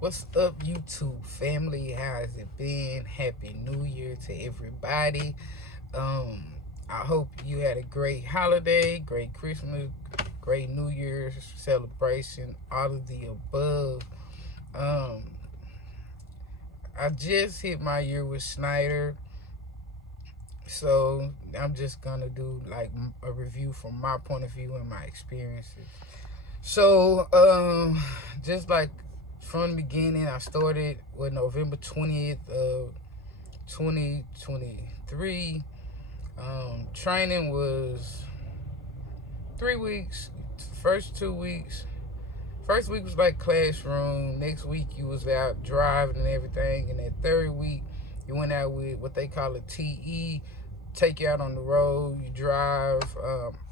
What's up, YouTube family? How has it been? Happy New Year to everybody. Um, I hope you had a great holiday, great Christmas, great New Year's celebration, all of the above. Um, I just hit my year with Schneider, so I'm just gonna do like a review from my point of view and my experiences. So, just like from the beginning, I started with November 20th of 2023. Training was 3 weeks. First 2 weeks. First week was like classroom. Next week you was out driving and everything. And that third week you went out with what they call a TE. Take you out on the road. You drive.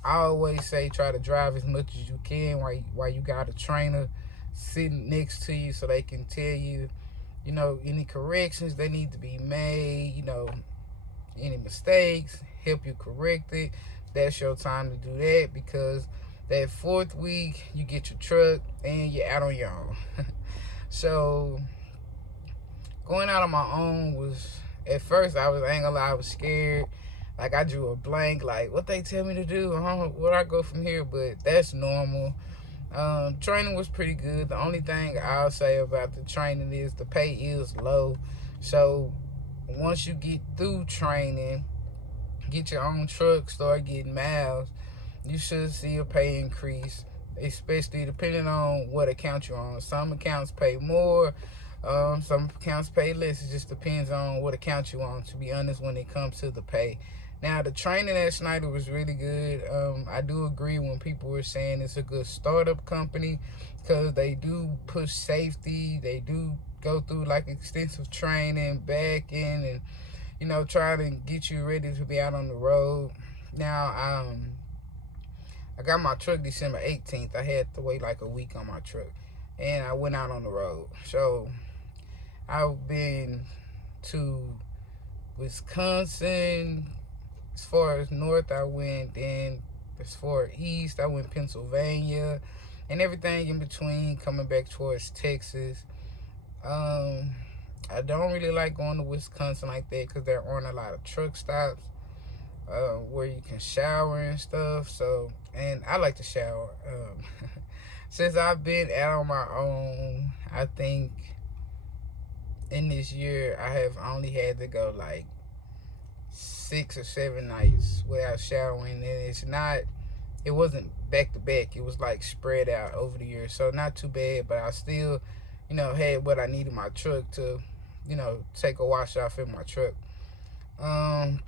I always say try to drive as much as you can while you got a trainer sitting next to you so they can tell you, any corrections that need to be made, any mistakes, help you correct it. That's your time to do that, because that fourth week you get your truck and you're out on your own. So going out on my own was, at first I ain't gonna lie, I was scared. Like I drew a blank, like what they tell me to do, where I go from here, but that's normal. Training was pretty good. The only thing I'll say about the training is the pay is low. So once you get through training, get your own truck, start getting miles, you should see a pay increase, especially depending on what account you're on. Some accounts pay more, some accounts pay less. It just depends on what account you're on, to be honest, when it comes to the pay. Now, the training at Schneider was really good. I do agree when people were saying it's a good startup company, because they do push safety. They do go through like extensive training, back in, and try to get you ready to be out on the road. Now, I got my truck December 18th. I had to wait like a week on my truck, and I went out on the road. So I've been to Wisconsin. As far as north I went, then as far as east I went Pennsylvania, and everything in between, coming back towards Texas. I don't really like going to Wisconsin like that, because there aren't a lot of truck stops where you can shower and stuff. So, and I like to shower. Since I've been out on my own, I think in this year I have only had to go like 6 or 7 nights without showering, and it wasn't back to back. It was like spread out over the year, so not too bad. But I still, had what I needed my truck to, take a wash off in my truck. I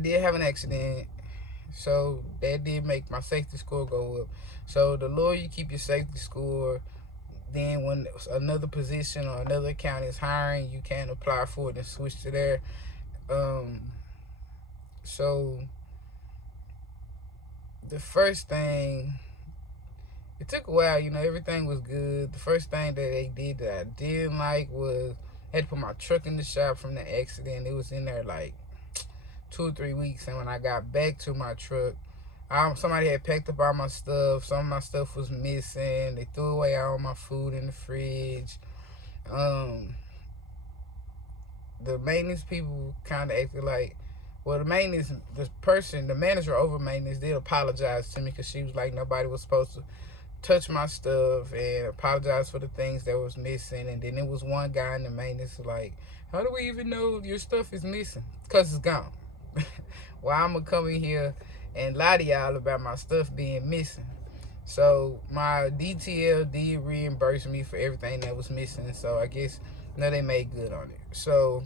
did have an accident, so that did make my safety score go up. So the lower you keep your safety score, then when another position or another account is hiring, you can apply for it and switch to there. So the first thing, it took a while, everything was good. The first thing that they did that I didn't like was I had to put my truck in the shop from the accident. It was in there like 2 or 3 weeks, and when I got back to my truck, somebody had packed up all my stuff. Some of my stuff was missing. They threw away all my food in the fridge. The maintenance people kind of acted like, well, the manager over maintenance did apologize to me, because she was like, nobody was supposed to touch my stuff, and apologize for the things that was missing. And then there was one guy in the maintenance like, how do we even know your stuff is missing? Because it's gone. Well, I'm going to come in here and lie to y'all about my stuff being missing. So my DTL did reimburse me for everything that was missing. So I guess they made good on it. So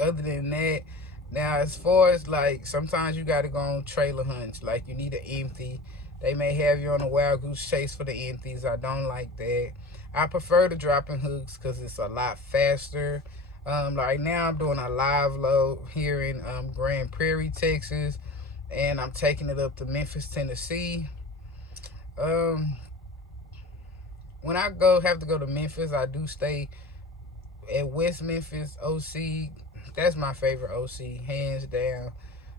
other than that, now as far as like, sometimes you got to go on trailer hunts. Like you need an empty. They may have you on a wild goose chase for the empties. I don't like that. I prefer the dropping hooks, because it's a lot faster. Right now I'm doing a live load here in Grand Prairie, Texas, and I'm taking it up to Memphis, Tennessee. When I have to go to Memphis, I do stay at West Memphis OC. That's my favorite OC, hands down,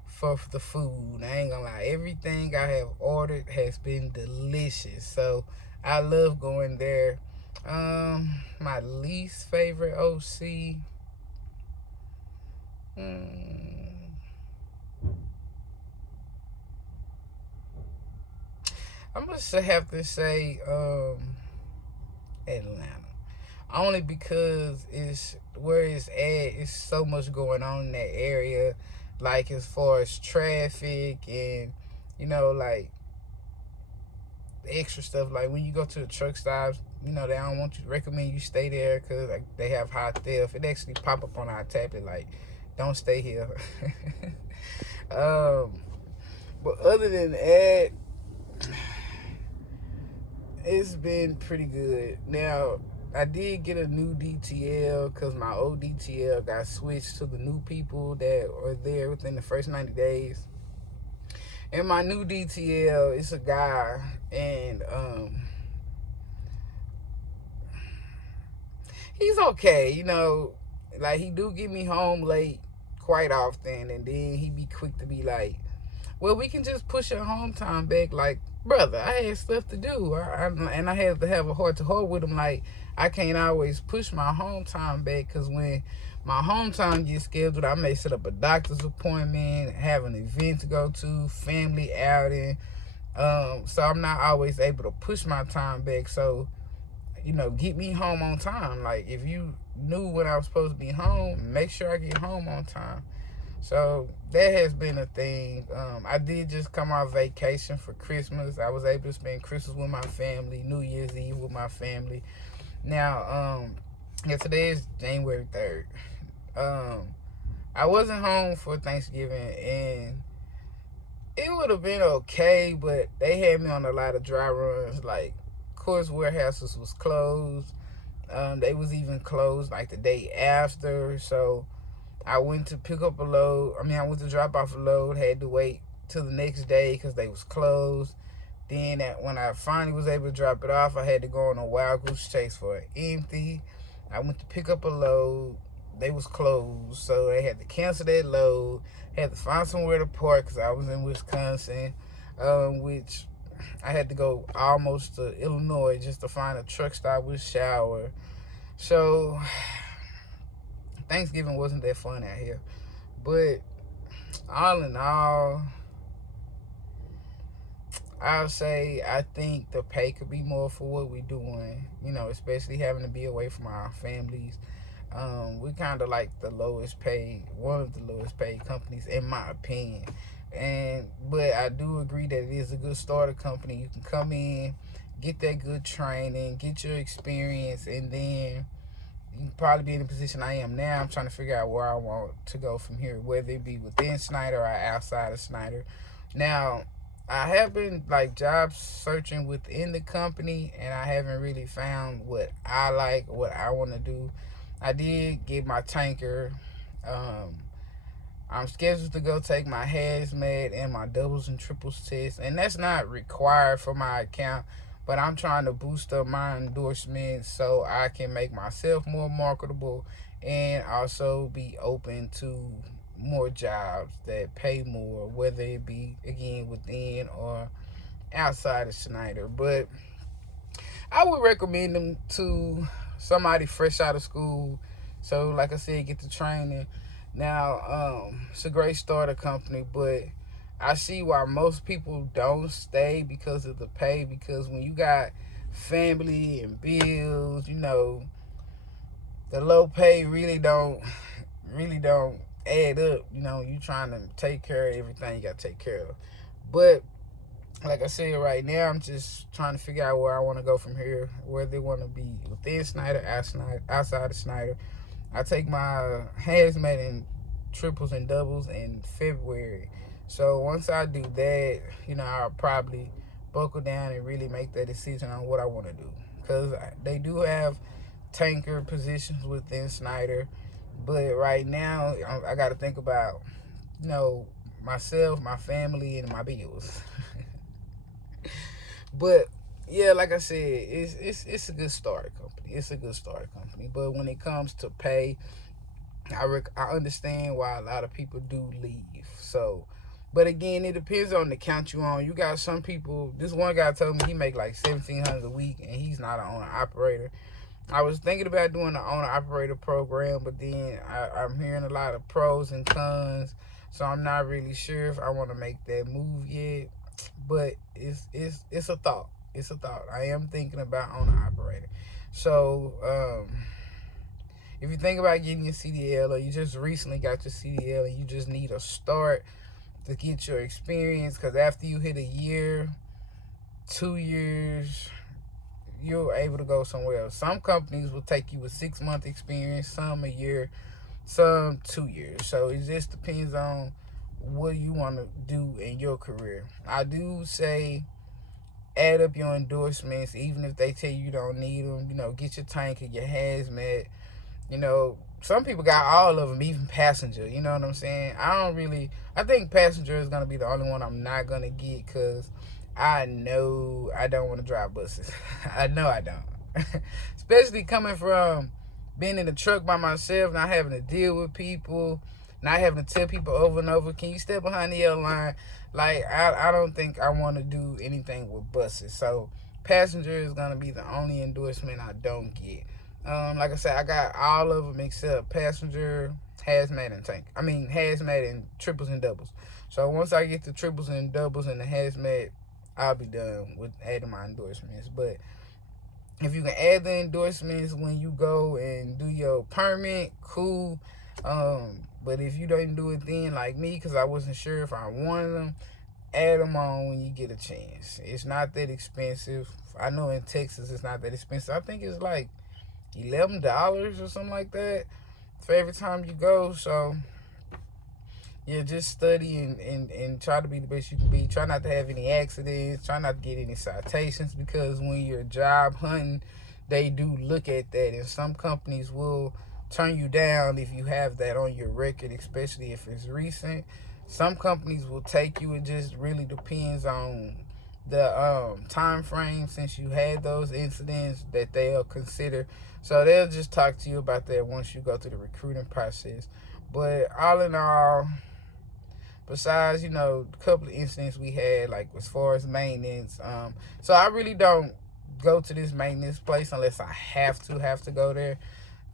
for the food. I ain't gonna lie, everything I have ordered has been delicious. So I love going there. My least favorite OC. I'm gonna have to say Atlanta. Only because it's where it's at. It's so much going on in that area, like as far as traffic and like extra stuff. Like when you go to the truck stops, they don't want you to recommend you stay there because like they have high theft. It actually pop up on our tablet like, don't stay here. But other than that, it's been pretty good. Now, I did get a new DTL because my old DTL got switched to the new people that are there within the first 90 days. And my new DTL is a guy, and he's okay, like he do get me home late quite often, and then he be quick to be like, well, we can just push your home time back. Like, brother, I had stuff to do, and I had to have a heart-to-heart with him. Like, I can't always push my home time back because when my home time gets scheduled, I may set up a doctor's appointment, have an event to go to, family outing. So I'm not always able to push my time back. So, get me home on time. Like, if you knew when I was supposed to be home, make sure I get home on time. So that has been a thing. I did just come off vacation for Christmas. I was able to spend Christmas with my family, New Year's Eve with my family. Now, today is January 3rd. I wasn't home for Thanksgiving, and it would have been okay, but they had me on a lot of dry runs. Like, of course, warehouses was closed. They was even closed like the day after. So I went to pick up a load. I went to drop off a load. Had to wait till the next day because they was closed. Then when I finally was able to drop it off, I had to go on a wild goose chase for an empty. I went to pick up a load. They was closed, so they had to cancel that load. Had to find somewhere to park because I was in Wisconsin, which I had to go almost to Illinois just to find a truck stop with a shower. So Thanksgiving wasn't that fun out here. But all in all, I'll say I think the pay could be more for what we're doing, especially having to be away from our families. We kind of like the lowest paid, one of the lowest paid companies, in my opinion. But I do agree that it is a good starter company. You can come in, get that good training, get your experience, and then you can probably be in the position I am now. I'm trying to figure out where I want to go from here, whether it be within Schneider or outside of Schneider. Now, I have been job searching within the company, and I haven't really found what I like, what I want to do. I did get my tanker. I'm scheduled to go take my hazmat and my doubles and triples test, and that's not required for my account, but I'm trying to boost up my endorsements so I can make myself more marketable and also be open to more jobs that pay more, whether it be, again, within or outside of Schneider. But I would recommend them to somebody fresh out of school. So, like I said, get the training. Now, it's a great starter company, but I see why most people don't stay because of the pay. Because when you got family and bills, the low pay really don't add up. You trying to take care of everything you got to take care of. But like I said, right now I'm just trying to figure out where I want to go from here, where they want to be within Schneider, outside of Schneider. I take my hazmat and triples and doubles in February. So once I do that, I'll probably buckle down and really make that decision on what I want to do. Because they do have tanker positions within Schneider. But right now, I got to think about, myself, my family, and my bills. But yeah, like I said, it's a good starter company. It's a good starter company. But when it comes to pay, I understand why a lot of people do leave. So But again, it depends on the count you on. You got some people. This one guy told me he make like $1,700 a week, and he's not an owner operator. I was thinking about doing the owner operator program, but then I'm hearing a lot of pros and cons, so I'm not really sure if I want to make that move yet. But it's a thought. It's a thought. I am thinking about owner operator. So if you think about getting your CDL, or you just recently got your CDL and you just need a start to get your experience, because after you hit a year, 2 years, you're able to go somewhere else. Some companies will take you with 6-month experience, some a year, some 2 years. So it just depends on what you want to do in your career. I do say add up your endorsements, even if they tell you don't need them. You know, get your tank or your hazmat. You know, some people got all of them, even passenger. You know what I'm saying? I think passenger is going to be the only one I'm not going to get, because I know I don't want to drive buses. I know I don't. Especially coming from being in the truck by myself, not having to deal with people, not having to tell people over and over, can you step behind the yellow line? Like, I don't think I want to do anything with buses. So passenger is going to be the only endorsement I don't get. Like I said, I got all of them except passenger, hazmat, and tank. I mean, hazmat and triples and doubles. So once I get the triples and doubles and the hazmat, I'll be done with adding my endorsements. But if you can add the endorsements when you go and do your permit, cool. But if you don't do it then, like me, because I wasn't sure if I wanted them, add them on when you get a chance. It's not that expensive. I know in Texas it's not that expensive. I think it's like $11 or something like that for every time you go. So yeah, just study and try to be the best you can be. Try not to have any accidents. Try not to get any citations, because when you're job hunting, they do look at that, and some companies will turn you down if you have that on your record, especially if it's recent. Some companies will take you. It just really depends on the time frame since you had those incidents that they'll consider. So they'll just talk to you about that once you go through the recruiting process. But all in all, besides, you know, a couple of incidents we had, like as far as maintenance, so I really don't go to this maintenance place unless I have to go there.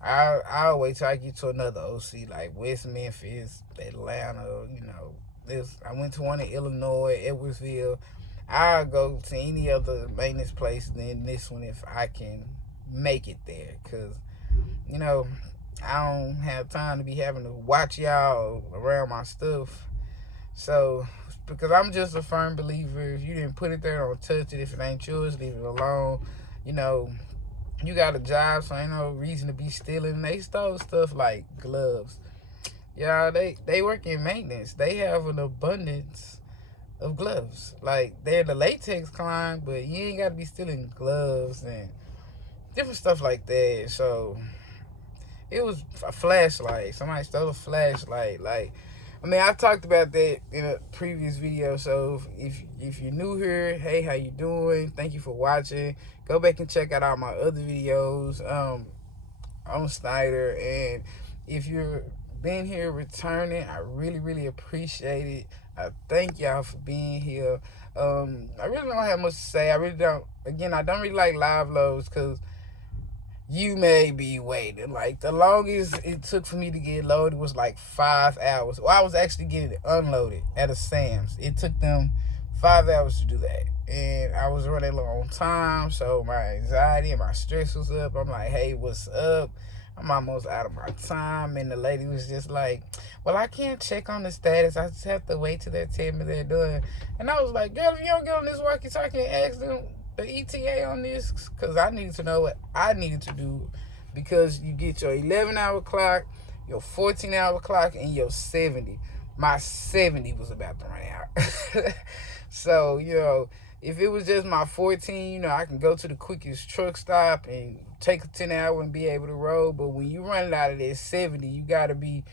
I'll wait till I get to another OC like West Memphis, Atlanta. You know, I went to one in Illinois, Edwardsville. I'll go to any other maintenance place than this one if I can make it there, because, you know, I don't have time to be having to watch y'all around my stuff. So, because I'm just a firm believer, if you didn't put it there, don't touch it. If it ain't yours, leave it alone. You know, you got a job, so ain't no reason to be stealing. They stole stuff like gloves. Yeah, they work in maintenance. They have an abundance of gloves. Like, they're the latex kind, but you ain't got to be stealing gloves and different stuff like that. So it was a flashlight. Somebody stole a flashlight. Like, I mean, I talked about that in a previous video. So if you're new here, hey, how you doing? Thank you for watching. Go back and check out all my other videos on Schneider. And if you're been here returning, I really appreciate it. I thank y'all for being here. I really don't have much to say. I really don't. Again, I don't really like live loads, because you may be waiting. Like, the longest it took for me to get loaded was like 5 hours. Well, I was actually getting it unloaded at a Sam's. It took them 5 hours to do that. And I was running low on time, so my anxiety and my stress was up. I'm like, hey, what's up? I'm almost out of my time. And the lady was just like, well, I can't check on the status. I just have to wait till they tell me they're done. And I was like, girl, if you don't get on this walkie-talkie and ask them the ETA on this, because I needed to know what I needed to do, because you get your 11-hour clock, your 14-hour clock, and your 70. My 70 was about to run out. So, you know, if it was just my 14, you know, I can go to the quickest truck stop and take a 10-hour and be able to roll. But when you run it out of that 70, you got to be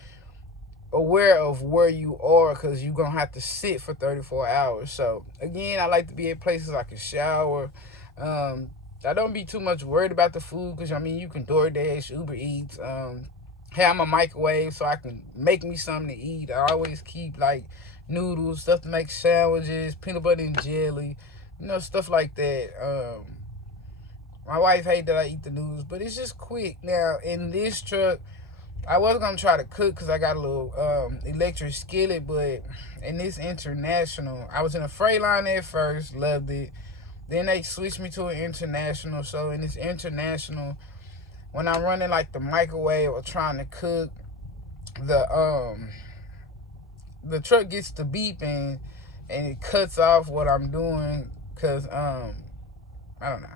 aware of where you are, because you're going to have to sit for 34 hours. So, again, I like to be at places I can shower. I don't be too much worried about the food, because, I mean, you can DoorDash, Uber Eats. Have my microwave so I can make me something to eat. I always keep, like, noodles, stuff to make sandwiches, peanut butter and jelly, stuff like that. My wife hates that I eat the noodles, but it's just quick. Now, in this truck, I was going to try to cook because I got a little electric skillet, but in this International, I was in a Freightliner at first, loved it. Then they switched me to an International. So in this International, when I'm running like the microwave or trying to cook, the truck gets to beeping and it cuts off what I'm doing because I don't know.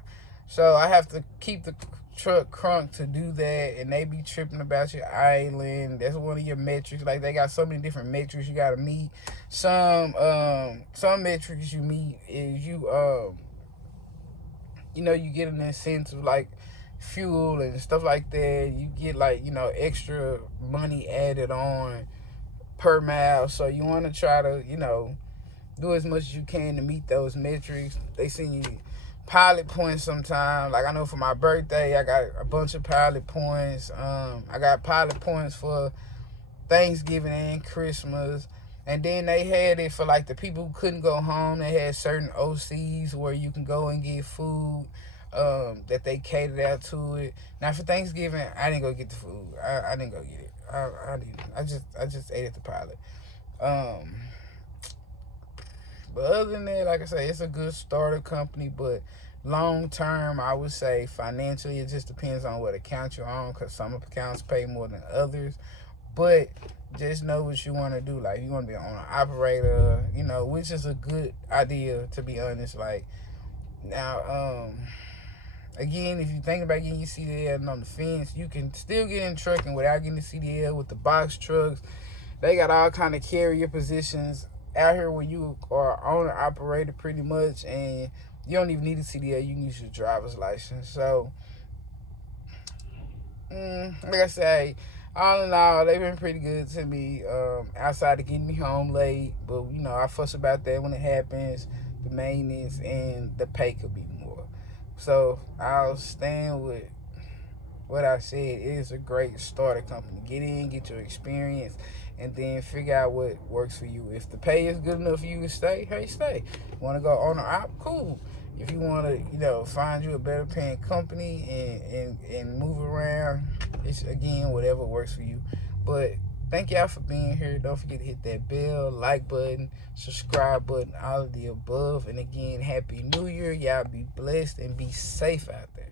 So I have to keep the truck crunk to do that, and they be tripping about your island. That's one of your metrics. Like, they got so many different metrics you gotta meet. Some metrics you meet is you get an incentive like fuel and stuff like that. You get like, extra money added on per mile. So you want to try to, do as much as you can to meet those metrics. They send you pilot points sometimes. Like, I know for my birthday, I got a bunch of pilot points. I got pilot points for Thanksgiving and Christmas. And then they had it for like the people who couldn't go home. They had certain OCs where you can go and get food that they catered out to it. Now for Thanksgiving, I didn't go get the food. I didn't go get it. I didn't. I just ate at the pilot. But other than that, like I say, it's a good starter company. But long term, I would say financially, it just depends on what account you're on, because some accounts pay more than others. But just know what you want to do. Like, you want to be an owner-operator, which is a good idea, to be honest. Like, now, again, if you think about getting your CDL on the fence, you can still get in trucking without getting the CDL with the box trucks. They got all kind of carrier positions out here where you are owner-operator pretty much, and you don't even need a CDL. You can use your driver's license. So, like I say, all in all, they've been pretty good to me, outside of getting me home late. But, I fuss about that when it happens. The maintenance and the pay could be more. So, I'll stand with what I said. It is a great starter company. Get in, get your experience, and then figure out what works for you. If the pay is good enough for you to stay, hey, stay. Want to go owner-op? Cool. If you want to, find you a better paying company and move around, it's, again, whatever works for you. But thank y'all for being here. Don't forget to hit that bell, like button, subscribe button, all of the above. And again, Happy New Year. Y'all be blessed and be safe out there.